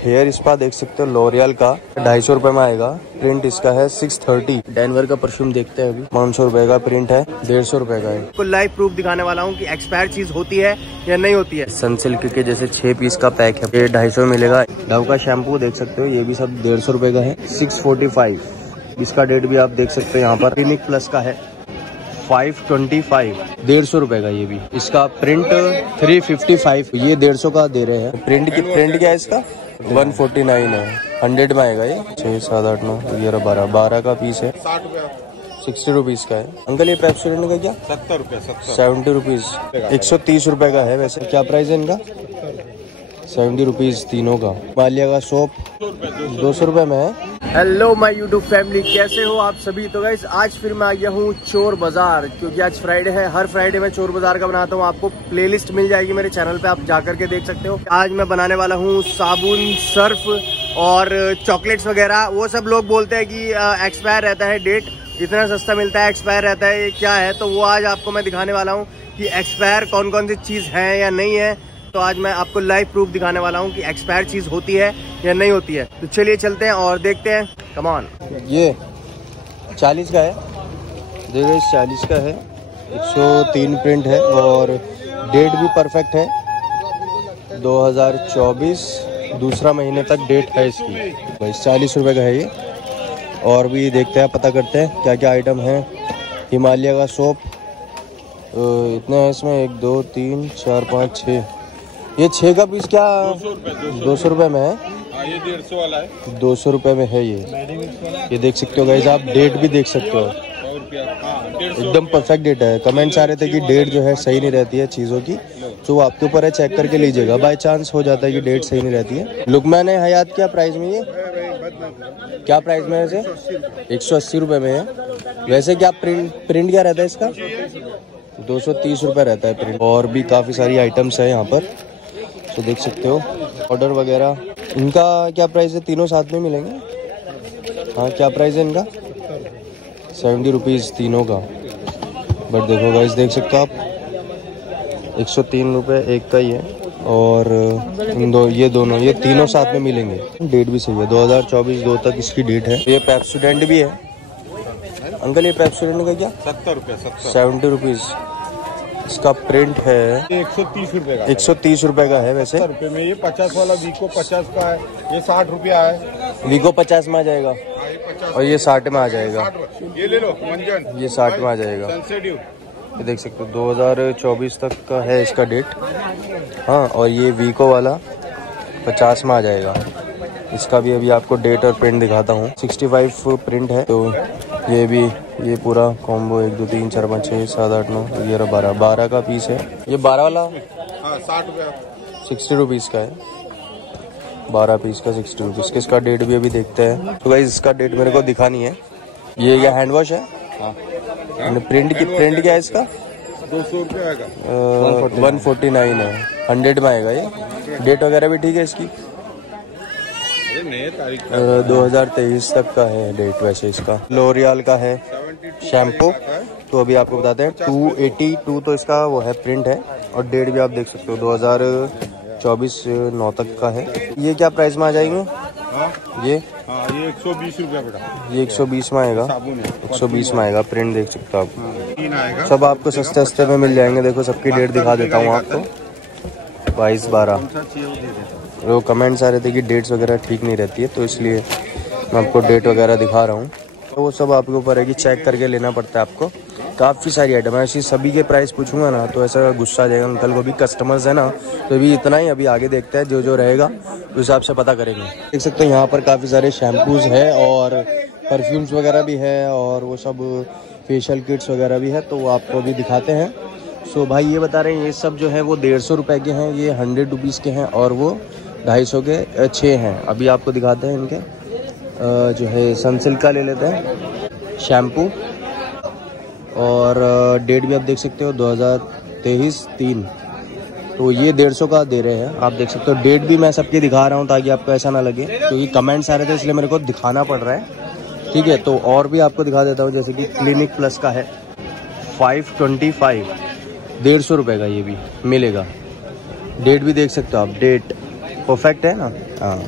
Hair spa देख सकते हो लॉरियल का 250 रुपए में आएगा। प्रिंट इसका है 630। डेनवर का परफ्यूम देखते हैं अभी 500 रुपए का प्रिंट है, 150 रुपए का है। आपको लाइव प्रूफ दिखाने वाला हूँ कि एक्सपायर चीज होती है या नहीं होती है। सनसिल्क के जैसे 6 पीस का पैक है, ये 250 मिलेगा। डव का शैम्पू देख सकते हो, ये भी सब 150 रुपए का है, 645। इसका डेट भी आप देख सकते हो यहाँ पर। क्लिनिक प्लस का है 525, 150 रुपए का ये भी। इसका प्रिंट 355, ये 150 का दे रहे हैं। प्रिंट क्या है इसका? 149 है, 100 में आएगा ये। 6, 7, 8, 9, 11, 12 का पीस है, 60 रुपीज का है। अंकल ये पेप्सोडेंट का क्या? 70 रुपए। 70 रुपीज, 130 रुपए का है। वैसे क्या प्राइस है इनका? 70 रुपीज तीनों का। मालिया का सोप 200 रुपए में है। हेलो माय यूट्यूब फैमिली, कैसे हो आप सभी। तो गाइस आज फिर मैं आ गया हूँ चोर बाजार, क्योंकि आज फ्राइडे है। हर फ्राइडे मैं चोर बाजार का बनाता हूँ। आपको प्लेलिस्ट मिल जाएगी मेरे चैनल पे, आप जाकर के देख सकते हो। आज मैं बनाने वाला हूँ साबुन, सर्फ और चॉकलेट्स वगैरह। वो सब लोग बोलते हैं कि एक्सपायर रहता है डेट, इतना सस्ता मिलता है, एक्सपायर रहता है, ये क्या है। तो वो आज आपको मैं दिखाने वाला हूँ कि एक्सपायर कौन कौन सी चीज है या नहीं है। तो आज मैं आपको लाइव प्रूफ दिखाने वाला हूँ कि एक्सपायर चीज होती है या नहीं होती है। तो चलिए चलते हैं और देखते हैं। Come on. ये 40 का है, देखो 40 का है, 103 प्रिंट है और डेट भी परफेक्ट है। 2024 दूसरा महीने तक डेट है इसकी। भाई 40 रुपए का है ये। और भी देखते हैं, पता करते हैं क्या क्या आइटम है। हिमालय का सोप इतने हैं इसमें, 1, 2, 3, 4, 5, 6। ये 6 का पीस क्या 200 रुपए में है? ये 150 वाला है, 200 रुपए में है ये देख सकते हो गाइस, आप डेट भी देख सकते हो, एकदम परफेक्ट डेट है। कमेंट्स आ रहे थे कि डेट जो है सही नहीं रहती है चीज़ों की, तो वो आपके ऊपर है, चेक करके लीजिएगा। बाय चांस हो जाता है कि डेट सही नहीं रहती है। लुकमैन है हयात, क्या प्राइस में ये? क्या प्राइस में है इसे? 180 रुपए में है। वैसे क्या प्रिंट क्या रहता है इसका? 230 रुपए रहता है प्रिंट। और भी काफ़ी सारी आइटम्स है यहाँ पर, तो देख सकते हो। ऑर्डर वगैरह इनका क्या प्राइस है? तीनों साथ में मिलेंगे। हाँ, क्या प्राइस है इनका? 70 रुपीज़ तीनों का। बट देखो गाइस, देख सकते हो आप, 103 रुपये एक का ही है। और ये तीनों साथ में मिलेंगे। डेट भी सही है, 2024 2 तक इसकी डेट है। ये पेप्सोडेंट भी है। अंकल ये पेप्सोडेंट का क्या? 70 रुपए। 70 रुपीज़। इसका प्रिंट है 130 रुपए का। 130 रुपए का है वैसे। रुपए में ये 50 वाला वीको 50 का है, ये 60 रुपया है। वीको 50 में आ जाएगा और ये 60 में आ जाएगा। ये ले लो मंजन, ये 60 में आ जाएगा। ये देख सकते हो 2024 तक का है इसका डेट। हाँ, और ये वीको वाला 50 में आ जाएगा। इसका भी अभी आपको डेट और प्रिंट दिखाता हूँ। 65 प्रिंट है। तो ये पूरा कॉम्बो 1, 2, 3, 4, 5, 6, 7, 8, 9, 11, 12 का पीस है। ये 12 वाला 60 रुपया, 60 रुपीज़ का है। 12 पीस का 60 रुपीज़। इसका डेट भी अभी देखते हैं। तो गाइस इसका डेट मेरे को दिखा नहीं है। ये क्या हैंड वॉश है? प्रिंट क्या है इसका? 200 रुपया आएगा। 149 है, 100 में आएगा ये। डेट वगैरह भी ठीक है इसकी। 2023 तक का है डेट वैसे इसका। लॉरियल का है शैम्पू। तो अभी आपको बताते हैं 282 तो इसका वो है, प्रिंट है। और डेट भी आप देख सकते हो 2024 9 तक का है। ये क्या प्राइस में आ जाएंगे? ये 120 रुपया बेटा। ये 120 में आएगा, 120 में आएगा। प्रिंट देख सकते हो आप। सब आपको सस्ते सस्ते में मिल जाएंगे। देखो सबकी डेट दिखा देता हूँ आपको। 22, 12। वो कमेंट्स आ रहे थे कि डेट्स वगैरह ठीक नहीं रहती है, तो इसलिए मैं आपको डेट वगैरह दिखा रहा हूँ। तो वो सब आपके ऊपर है कि चेक करके लेना पड़ता है आपको। काफ़ी सारी आइटम है ऐसी, सभी के प्राइस पूछूंगा ना तो ऐसा गुस्सा आ जाएगा अंकल को भी। कस्टमर्स है ना, तो अभी इतना ही। अभी आगे देखते हैं जो रहेगा उस हिसाब से पता करेंगे। देख सकते हो यहाँ पर काफ़ी सारे शैम्पूज है और परफ्यूम्स वगैरह भी है, और वो सब फेशियल किट्स वगैरह भी है, तो वो आपको अभी दिखाते हैं। सो भाई ये बता रहे हैं ये सब जो है वो 150 रुपये के हैं, ये 100 रुपीज़ के हैं, और वो 250 के 6 हैं। अभी आपको दिखाते हैं इनके जो है। सनसिल्क का ले लेते हैं शैम्पू, और डेट भी आप देख सकते हो 2023 3। तो ये 150 का दे रहे हैं, आप देख सकते हो। डेट भी मैं सबकी दिखा रहा हूँ ताकि आपको ऐसा ना लगे, क्योंकि कमेंट्स आ रहे थे इसलिए मेरे को दिखाना पड़ रहा है। ठीक है, तो और भी आपको दिखा देता हूँ, जैसे कि क्लिनिक प्लस का है 525, 150 रुपये का ये भी मिलेगा। डेट भी देख सकते हो आप, डेट परफेक्ट है ना। हाँ,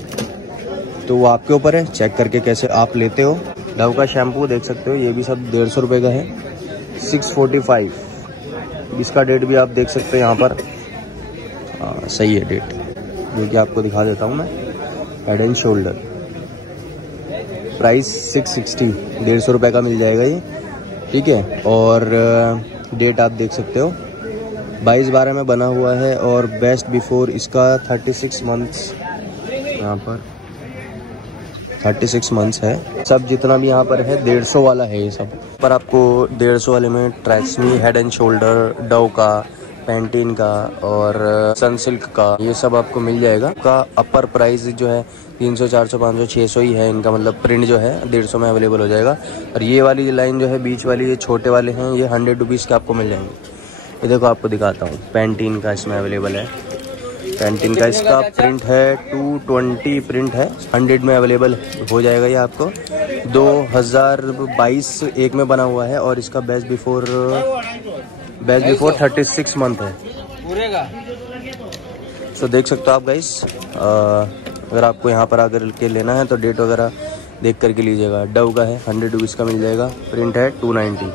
तो वो आपके ऊपर है, चेक करके कैसे आप लेते हो। डव का शैम्पू देख सकते हो, ये भी सब 150 रुपये का है, 645। इसका डेट भी आप देख सकते हो यहाँ पर। हाँ सही है डेट, जो कि आपको दिखा देता हूँ मैं। हेड एंड शोल्डर, प्राइस 660, 150 रुपये का मिल जाएगा ये, ठीक है। और डेट आप देख सकते हो 22/12 में बना हुआ है। और बेस्ट बिफोर इसका 36 मंथ्स, यहाँ पर 36 मंथ्स है। सब जितना भी यहाँ पर है 150 वाला है ये सब। पर आपको 150 वाले में ट्रैक्समी, हेड एंड शोल्डर, डव का, पैंटीन का और सनसिल्क का, ये सब आपको मिल जाएगा। का अपर प्राइस जो है 300, 400, 500, 600 ही है इनका, मतलब प्रिंट जो है 150 में अवेलेबल हो जाएगा। और ये वाली लाइन जो है बीच वाली, ये छोटे वाले हैं, ये 100 रुपीज़ के आपको मिल जाएंगे। ये देखो आपको दिखाता हूँ, पैंटीन का इसमें अवेलेबल है। पैंटीन का इसका प्रिंट है 220 प्रिंट है, 100 में अवेलेबल हो जाएगा ये आपको। 2022 एक में बना हुआ है और इसका बेस्ट बिफोर 36 मंथ है। सो देख सकते हो आप गाइस, अगर आपको यहाँ पर आकर के लेना है तो डेट वगैरह देख करके लीजिएगा। डव का है, 100 रुपीज़ का मिल जाएगा, प्रिंट है 290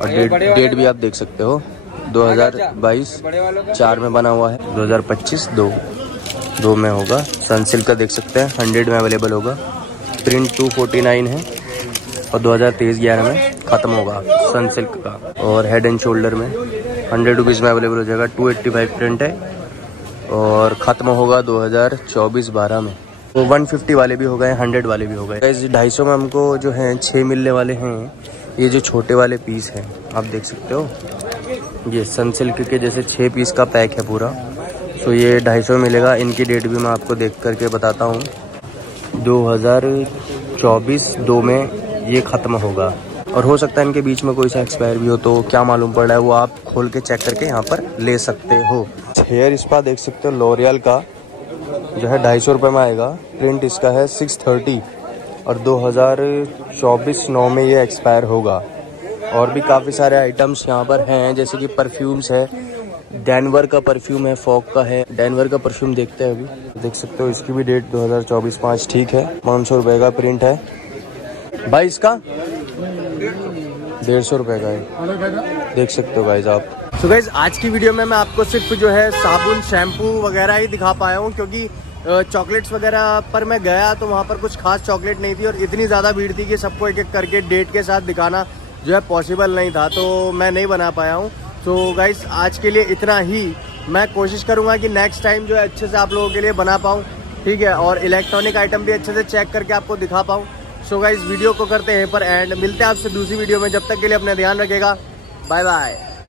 और डेट भी आप देख सकते हो 2022 4 में बना हुआ है, 2025 दो में होगा। सनसिल्क का देख सकते हैं 100 में अवेलेबल होगा, प्रिंट 249 है और 2023 11 में ख़त्म होगा सनसिल्क का। और हेड एंड शोल्डर में 100 रुपीज़ में अवेलेबल हो जाएगा, 285 प्रिंट है और ख़त्म होगा 2024-12 में। तो 150 वाले भी हो गए, 100 वाले भी हो गए। 250 में हमको जो है 6 मिलने वाले हैं। ये जो छोटे वाले पीस हैं आप देख सकते हो, ये सनसिल्क के जैसे 6 पीस का पैक है पूरा। सो ये 250 मिलेगा। इनकी डेट भी मैं आपको देख करके बताता हूँ, 2024 2 में ये ख़त्म होगा। और हो सकता है इनके बीच में कोई सा एक्सपायर भी हो, तो क्या मालूम पड़ रहा है वो आप खोल के चेक करके यहाँ पर ले सकते हो। हेयर स्पा देख सकते हो, लॉरियल का जो है 250 रुपये में आएगा, प्रिंट इसका है 630 और 2024 9 में ये एक्सपायर होगा। और भी काफ़ी सारे आइटम्स यहाँ पर हैं, जैसे कि परफ्यूम्स है, डैनवर का परफ्यूम है, फॉग का है। डैनवर का परफ्यूम देखते हैं, अभी देख सकते हो इसकी भी डेट 2024-5 ठीक है, 500 रुपये का प्रिंट है भाई। इसका 150 रुपये का है, देख सकते हो गाइज आप। तो गाइज आज की वीडियो में मैं आपको सिर्फ जो है साबुन, शैम्पू वगैरह ही दिखा पाया हूँ, क्योंकि चॉकलेट्स वगैरह पर मैं गया तो वहाँ पर कुछ खास चॉकलेट नहीं थी और इतनी ज़्यादा भीड़ थी कि सबको एक एक करके डेट के साथ दिखाना जो है पॉसिबल नहीं था, तो मैं नहीं बना पाया हूँ। तो गाइज आज के लिए इतना ही। मैं कोशिश करूँगा कि नेक्स्ट टाइम जो है अच्छे से आप लोगों के लिए बना पाऊँ, ठीक है, और इलेक्ट्रॉनिक आइटम भी अच्छे से चेक करके आपको दिखा पाऊँ। सो गाइज वीडियो को करते हैं पर एंड, मिलते हैं आपसे दूसरी वीडियो में। जब तक के लिए अपना ध्यान रखिएगा, बाय बाय।